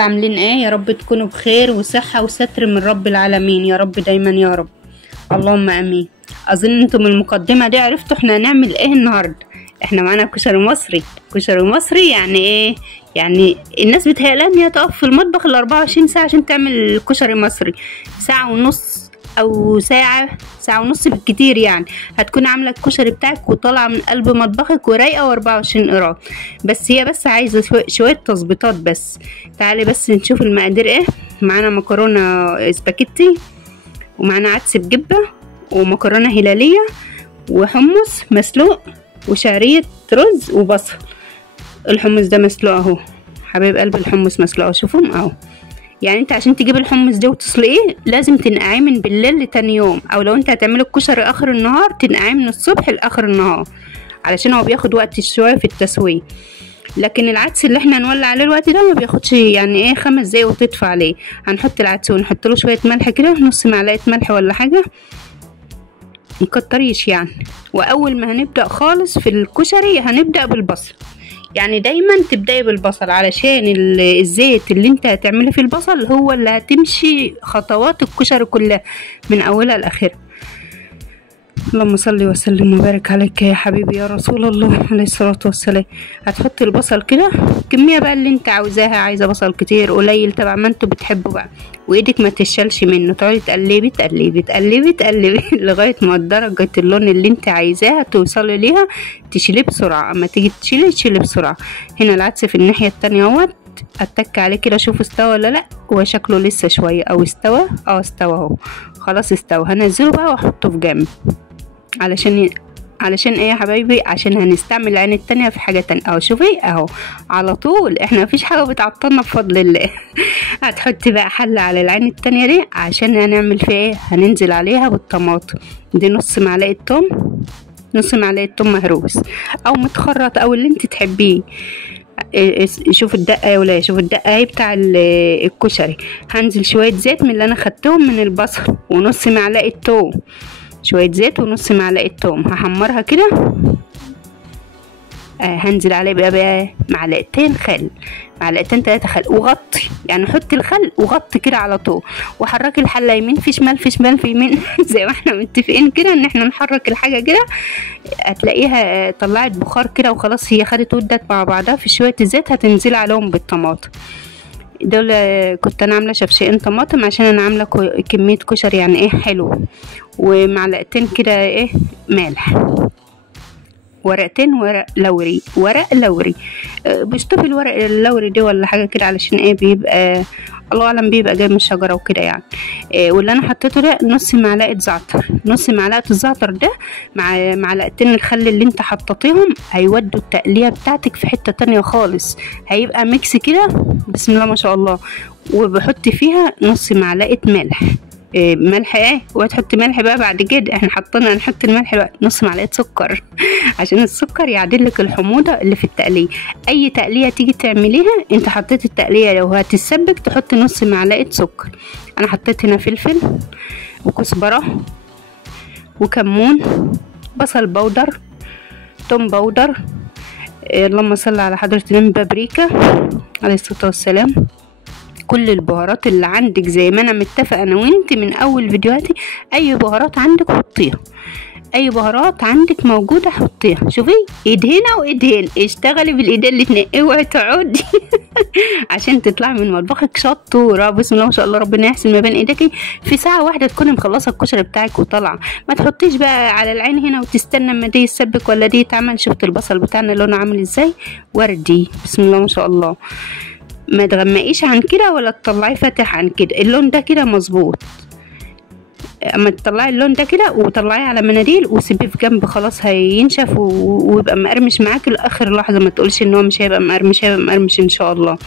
عاملين ايه؟ يا رب تكونوا بخير وصحة وستر من رب العالمين يا رب دايما يا رب. اللهم امين. اظن انتم من المقدمة دي عرفتوا احنا هنعمل ايه النهاردة. احنا معانا كشري مصري. كشري مصري يعني ايه؟ يعني الناس بتهيألها ان هي تقف في المطبخ 24 ساعة عشان تعمل كشري مصري. ساعة ونص او ساعة ونص بالكتير، يعني هتكون عاملة الكشري بتاعك وطالعة من قلب مطبخك ورايقة و24 قيراط. بس هي بس عايزة شوية تظبيطات بس. تعالي بس نشوف المقادير ايه. معانا مكرونة سباكيتي، ومعانا عدس بجبة، ومكرونة هلالية، وحمص مسلوق، وشعرية رز، وبصل. الحمص ده مسلوق اهو حبيب قلب، الحمص مسلوق شوفهم اهو. يعني انت عشان تجيب الحمص ده وتسلقيه لازم تنقعيه من بالليل لتاني يوم، او لو انت هتعمله الكشري اخر النهار تنقعيه من الصبح لاخر النهار، علشان هو بياخد وقت شويه في التسويه. لكن العدس اللي احنا هنولع عليه الوقت ده ما بياخدش يعني ايه 5 دقايق وتطفى عليه. هنحط العدس ونحط له شويه ملح كده، نص معلقه ملح ولا حاجه، مكتريش يعني. واول ما هنبدا خالص في الكشري هنبدا بالبصل. يعني دايما تبدأي بالبصل، علشان الزيت اللي انت هتعمله في البصل هو اللي هتمشي خطوات الكشري كلها من اولها لاخرها. اللهم صل وسلم وبارك عليك يا حبيبي يا رسول الله عليه الصلاة والسلام. هتحطي البصل كده كمية بقى اللي انت عاوزاها، عايزة بصل كتير قليل تبع ما انتوا بتحبوا بقى، وايدك ما تشالش منه، تقعدي تقلبي تقلبي تقلبي تقلبي لغاية ما درجة اللون اللي انت عايزاها توصلي ليها. تشيليه بسرعة، اما تيجي تشيلي بسرعة. هنا العدس في الناحية التانية اهوت، اتك عليه كده اشوف استوى ولا لا. هو شكله لسه شوية، او استوى استوى اهو خلاص استوى. هنزله بقى واحطه في جنب. علشان ايه يا حبايبي؟ عشان هنستعمل العين التانية في حاجة تانية اهو. شوفي اهو على طول، احنا مفيش حاجة بتعطلنا بفضل الله. هتحطي بقى حلة على العين التانية دي، عشان هنعمل فيها ايه؟ هننزل عليها بالطماطم دي. نص معلقة توم مهروس او متخرط او اللي انت تحبيه. شوف الدقة يا ولا، شوف الدقة اهي بتاع الكشري. هنزل شوية زيت من اللي انا خدتهم من البصل، ونص معلقة توم، شوية زيت ونص معلقة توم. هحمرها كده. هنزل عليه بقى معلقتين خل، معلقتين 3 خل، وغطي. يعني حطي الخل وغطي كده على طول، وحركي الحله يمين في شمال في شمال في يمين. زي ما احنا متفقين كده ان احنا نحرك الحاجه كده. هتلاقيها طلعت بخار كده وخلاص، هي خدت ودت مع بعضها في شويه الزيت. هتنزل عليهم بالطماطم دول. كنت انا عامله شفشقين طماطم عشان انا عامله كميه كشري يعني ايه حلو. ومعلقتين كده ايه ملح، ورقتين ورق لوري. بشطفي الورق اللوري دي ولا حاجه كده، علشان ايه بيبقى الله اعلم بيبقى جاي من الشجره وكده يعني. واللي انا حطيته ده نص معلقه زعتر. نص معلقه الزعتر ده مع معلقتين الخل اللي انت حطيتيهم هيودوا التقليه بتاعتك في حته تانية خالص. هيبقى ميكس كده بسم الله ما شاء الله. وبحط فيها نص معلقه ملح. ملح ايه، وتحطي ملح بقى بعد كده. احنا هنحط الملح بقى. نص معلقه سكر عشان السكر يعدل لك الحموضه اللي في التقليه. اي تقليه تيجي تعمليها انت حطيت التقليه لو هتتسبك تحطي نص معلقه سكر. انا حطيت هنا فلفل وكزبره وكمون، بصل بودر، توم بودر، اللهم صل على حضره النبي، بابريكا عليه الصلاه والسلام. كل البهارات اللي عندك زي ما انا متفقه انا وانت من اول فيديوهاتي. اي بهارات عندك حطيها، اي بهارات عندك موجوده حطيها. شوفي ايد هنا وايد هنا، اشتغلي بالايدين الاتنين، اوعي تقعدي. عشان تطلعي من مطبخك شطوره بسم الله ما شاء الله. ربنا يحسن ما بين ايديكي. في ساعه واحده تكوني مخلصه الكشري بتاعك وطالعه. ما تحطيش بقى على العين هنا وتستنى اما دي يتسبك ولا دي يتعمل. شفت البصل بتاعنا لونه عامل ازاي؟ وردي بسم الله ما شاء الله. ما تغمقيش عن كده ولا تطلعي فاتح عن كده. اللون ده كده مظبوط. اما تطلعي اللون ده كده وطلعيه على مناديل وسيبيه في جنب خلاص هينشف ويبقى مقرمش معاكي لاخر لحظه. ما تقولش ان هو مش هيبقى مقرمش، هيبقى مقرمش ان شاء الله.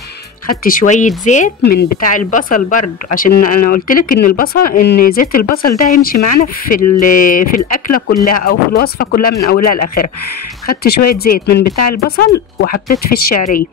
خدت شويه زيت من بتاع البصل برضو، عشان انا قلت لك ان زيت البصل ده هيمشي معانا في الاكله كلها او في الوصفه كلها من اولها لاخرها. خدت شويه زيت من بتاع البصل وحطيت في الشعريه.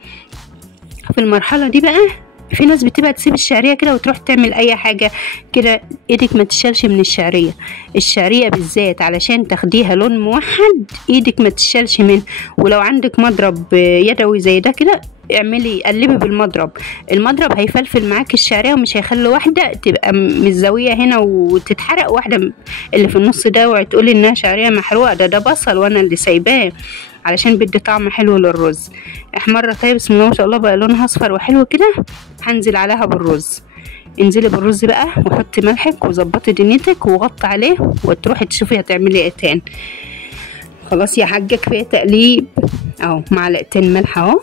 في المرحله دي بقى في ناس بتبقى تسيب الشعريه كده وتروح تعمل اي حاجه كده، ايدك ما تشالش من الشعريه. الشعريه بالذات علشان تاخديها لون موحد ايدك ما تشالش منه. ولو عندك مضرب يدوي زي ده كده اعملي قلبي بالمضرب، المضرب هيفلفل معاك الشعريه ومش هيخلي واحده تبقى متزاويه هنا وتتحرق، واحده اللي في النص ده اوعي تقولي انها شعريه محروقه، ده بصل وانا اللي سايباه علشان بدي طعم حلو للرز. احمر طيب بسم الله ما شاء الله بقى لونها اصفر وحلو كده. هنزل عليها بالرز، انزلي بالرز بقى وحطي ملحك وظبطي دنيتك وغطي عليه وتروحي تشوفي هتعملي ايه تاني. خلاص يا حاجه كفايه تقليب اهو، معلقتين ملح اهو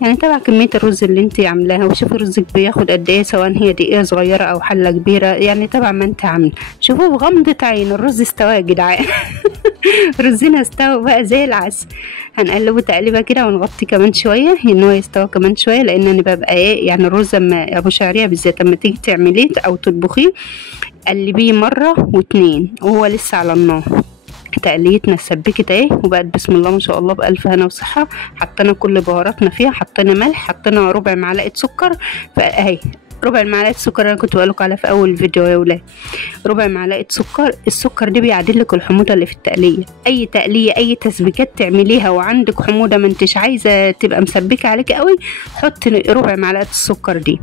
يعني تبع كميه الرز اللي انت عاملاها، وشوفي رزك بياخد قد ايه سواء هي دقيقه صغيره او حله كبيره يعني تبع ما انت عامله. شوفوا بغمضه عين الرز استوى يا جدعان. رزنا استوى بقى زي العسل. هنقلبه تقليبه كده ونغطي كمان شويه ان هو يستوى كمان شويه، لان انا ببقى ايه يعني الرز اما ابو شعريه بالذات اما تيجي تعمليه او تطبخيه قلبيه مره واتنين وهو لسه على النار. تقليتنا اتسبكت اهي وبقت بسم الله ما شاء الله بألف هنا وصحة. حطينا كل بهاراتنا فيها، حطينا ملح، حطينا ربع معلقة سكر، فاهي ربع معلقة سكر انا كنت بقولك عليها في اول فيديو يا ولاد، ربع معلقة سكر. السكر دي بيعدل لك الحموضة اللي في التقلية. اي تقلية اي تسبيكات تعمليها وعندك حموضة ما انتش عايزة تبقى مسبكة عليك قوي حطي ربع معلقة السكر دي.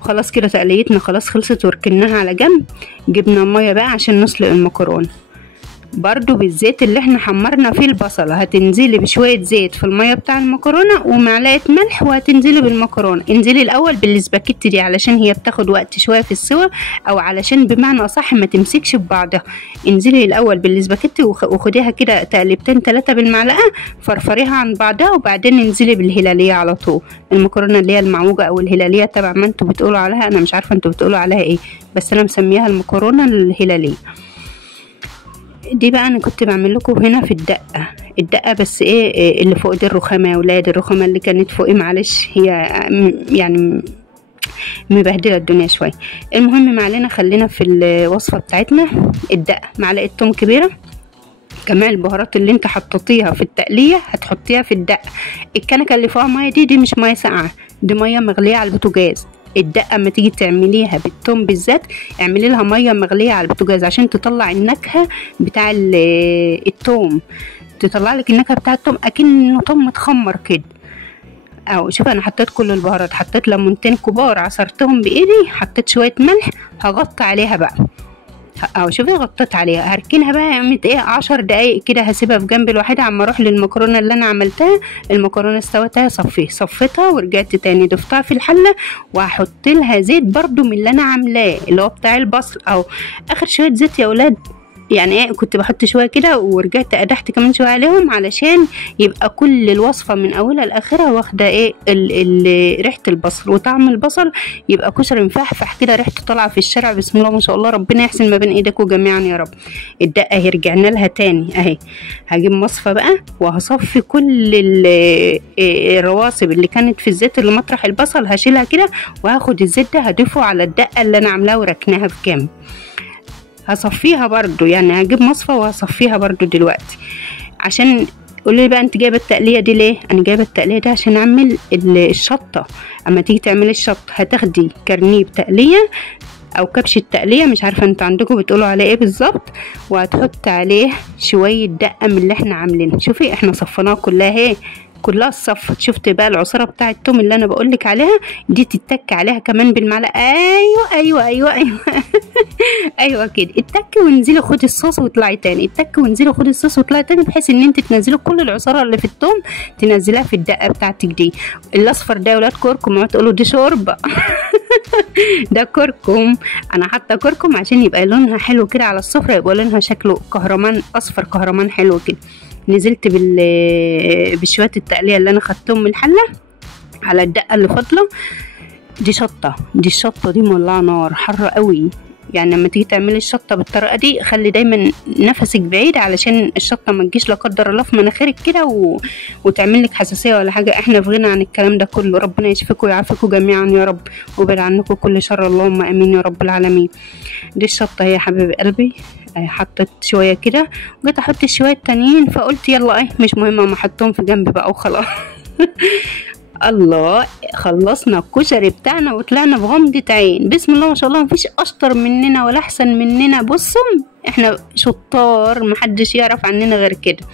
خلاص كده تقليتنا خلاص خلصت وركناها على جنب. جبنا ميه بقى عشان نسلق المكرونه برضو بالزيت اللي احنا حمرنا فيه البصل. هتنزلي بشويه زيت في الميه بتاع المكرونه ومعلقه ملح وهتنزلي بالمكرونه. انزلي الاول بالسباكيتي دي علشان هي بتاخد وقت شويه في السوا، او علشان بمعنى اصح ما تمسكش ببعضها. انزلي الاول بالسباكيتي وخديها كده تقلبتين 3 بالمعلقه، فرفريها عن بعضها، وبعدين انزلي بالهلاليه على طول. المكرونه اللي هي المعوجه او الهلاليه تبع ما انتوا بتقولوا عليها، انا مش عارفه انتوا بتقولوا عليها ايه، بس انا مسميها المكرونه الهلاليه دي. بقى انا كنت بعمل لكم هنا في الدقه بس ايه اللي فوق دي الرخامه يا ولاد، الرخامه اللي كانت فوقي معلش هي يعني مبهدله الدنيا شويه. المهم ما علينا، خلينا في الوصفه بتاعتنا. الدقه معلقه توم كبيره، كمان البهارات اللي انت حطيتيها في التقليه هتحطيها في الدقه. الكنكه اللي فيها ميه دي مش ميه ساقعه، دي ميه مغليه على البوتاجاز. الدقه اما تيجي تعمليها بالثوم بالذات اعملي لها ميه مغليه على البوتاجاز عشان تطلع النكهه بتاع الثوم، تطلع لك النكهه بتاع الثوم اكنه ثوم متخمر كده. اهو شوف انا حطيت كل البهارات، حطيت ليمونتين كبار عصرتهم بايدي، حطيت شويه ملح، هغطي عليها بقى اهو شوفي غطيت عليها. هركنها بقى قامت ايه 10 دقايق كده، هسيبها في جنب لوحدها عما اروح للمكرونه اللي انا عملتها. المكرونه استوتها صفيتها ورجعت تاني ضفتها في الحله، وهحط لها زيت برضو من اللي انا عاملاه اللي هو بتاع البصل، او اخر شويه زيت يا اولاد يعني ايه كنت بحط شويه كده ورجعت قدحت كمان شويه عليهم علشان يبقى كل الوصفه من اولها لاخرها واخده ايه ريحه البصل وطعم البصل، يبقى كشري مفحفح كده ريحته طالعه في الشارع بسم الله ما شاء الله. ربنا يحسن ما بين ايدكم جميعا يا رب. الدقه اهي رجعنا لها تاني اهي. هجيب مصفى بقى وهصفي كل الرواسب اللي كانت في الزيت اللي مطرح البصل، هشيلها كده وهاخد الزيت ده هضيفه على الدقه اللي انا عاملاها وركناها في جنب. هصفيها برضو يعني هجيب مصفى وهصفيها برضو دلوقتي. عشان قولي بقى انت جايبه التقليه دي ليه؟ انا جايبه التقليه دي عشان اعمل الشطه. اما تيجي تعملي الشطه هتاخدي كرنيب تقليه او كبش التقليه، مش عارفه انتوا عندكم بتقولوا عليه ايه بالظبط، وهتحط عليه شويه دقه من اللي احنا عاملينها. شوفي احنا صفيناها كلها اهي كلها الصفت. شفت بقى العصاره بتاعه التوم اللي انا بقولك عليها دي تتك عليها كمان بالمعلقه. ايوه ايوه كده اتك وانزلي خدي الصوص واطلعي تاني، اتك وانزلي خدي الصوص واطلعي تاني، بحيث ان انت تنزلي كل العصاره اللي في التوم تنزليها في الدقه بتاعتك دي. الاصفر ده يا ولاد كركم، ما تقولوا دي شوربه. ده كركم، انا حاطه كركم عشان يبقى لونها حلو كده على السفره، يبقى لونها شكله كهرمان اصفر كهرمان حلو كده. نزلت بشويه التقليه اللي انا خدتهم من الحله على الدقه اللي فاضله. دي الشطه دي مولعه نار حاره قوي، يعني لما تيجي تعملي الشطه بالطريقه دي خلي دايما نفسك بعيد علشان الشطه ما تجيش لا قدر الله في مناخيرك كده وتعمل لك حساسيه ولا حاجه. احنا في غنى عن الكلام ده كله، ربنا يشفيكم ويعافيكم جميعا يا رب ويبعد عنكم كل شر، اللهم امين يا رب العالمين. دي الشطه هي يا حبيب قلبي. حطيت شويه كده وجيت احط شويه تانيين، فقلت يلا مش مهمه ما احطهم في جنب بقى وخلاص. الله، خلصنا الكشري بتاعنا وطلعنا بغمضة عين. بسم الله ما شاء الله، مفيش اشطر مننا ولا احسن مننا. بصوا احنا شطار، محدش يعرف عننا غير كده.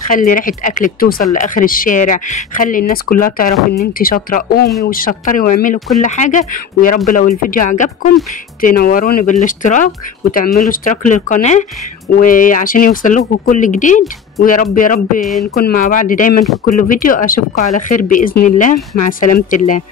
خلي ريحة اكلك توصل لاخر الشارع، خلي الناس كلها تعرف ان انت شاطرة. قومي وشطري واعملي كل حاجة. ويا رب لو الفيديو عجبكم تنوروني بالاشتراك وتعملوا اشتراك للقناة وعشان يوصل لكم كل جديد. ويا رب يا رب نكون مع بعض دايما في كل فيديو. اشوفكم على خير باذن الله. مع سلامة الله.